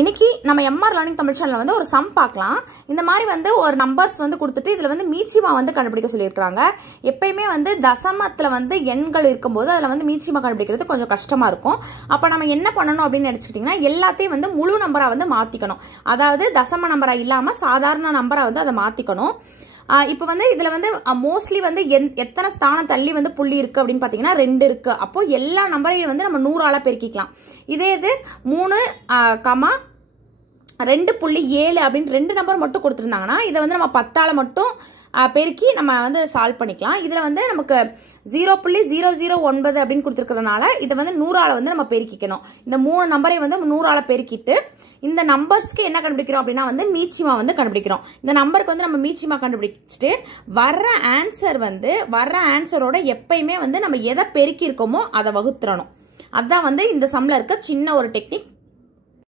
இன்னைக்கு நம்ம MR learning Tamil சேனல்ல வந்து ஒரு சம் பார்க்கலாம். இந்த மாதிரி வந்து ஒரு நம்பர்ஸ் வந்து கொடுத்துட்டு இதுல வந்து மீச்சிமா வந்து கண்டுபிடிக்க சொல்லியிருக்காங்க. எப்பயுமே வந்து தசமத்துல வந்து எண்கள் இருக்கும்போது அதுல வந்து மீச்சிமா கண்டுபிடிக்கிறது கொஞ்சம் கஷ்டமா இருக்கும். அப்ப நம்ம என்ன பண்ணணும் அப்படின்னு நினைச்சுக்கிட்டீங்கன்னா எல்லாத்தையும் வந்து முழு நம்பரா வந்து மாத்திக்கணும். அதாவது தசம நம்பரா இல்லாம சாதாரண நம்பரா வந்து அதை மாத்திக்கணும். இப்போ வந்து இதுல வந்து மோஸ்ட்லி வந்து எத்தனை ஸ்தானம் தள்ளி வந்து புள்ளி இருக்கு அப்படின்னு பாத்தீங்கன்னா 2 இருக்கு. அப்போ எல்லா நம்பரையும் வந்து நம்ம 100ஆல பெருக்கிக்கலாம். இதே இது 3,2.7 அப்படின்னு 2 நம்பர் மட்டும் கொடுத்துருந்தாங்கன்னா இதை வந்து நம்ம 10ஆல மட்டும் பெருக்கி நம்ம வந்து சால்வ் பண்ணிக்கலாம். இதுல வந்து நமக்கு 0.009 அப்படின்னு கொடுத்துருக்கிறதுனால இதை வந்து 100ஆல வந்து நம்ம பெருக்கிக்கணும். இந்த 3 நம்பரை வந்து 100ஆல பெருக்கிட்டு இந்த நம்பர்ஸ்க்கு என்ன கண்டுபிடிக்கிறோம் அப்படின்னா வந்து மீச்சிமா வந்து கண்டுபிடிக்கிறோம். இந்த நம்பருக்கு வந்து நம்ம மீச்சிமா கண்டுபிடிச்சிட்டு வர்ற ஆன்சரோட எப்பயுமே வந்து நம்ம எதை பெருக்கி இருக்கோமோ அதை வகுத்துறணும். அதான் வந்து இந்த சம்ல இருக்க சின்ன ஒரு டெக்னிக்.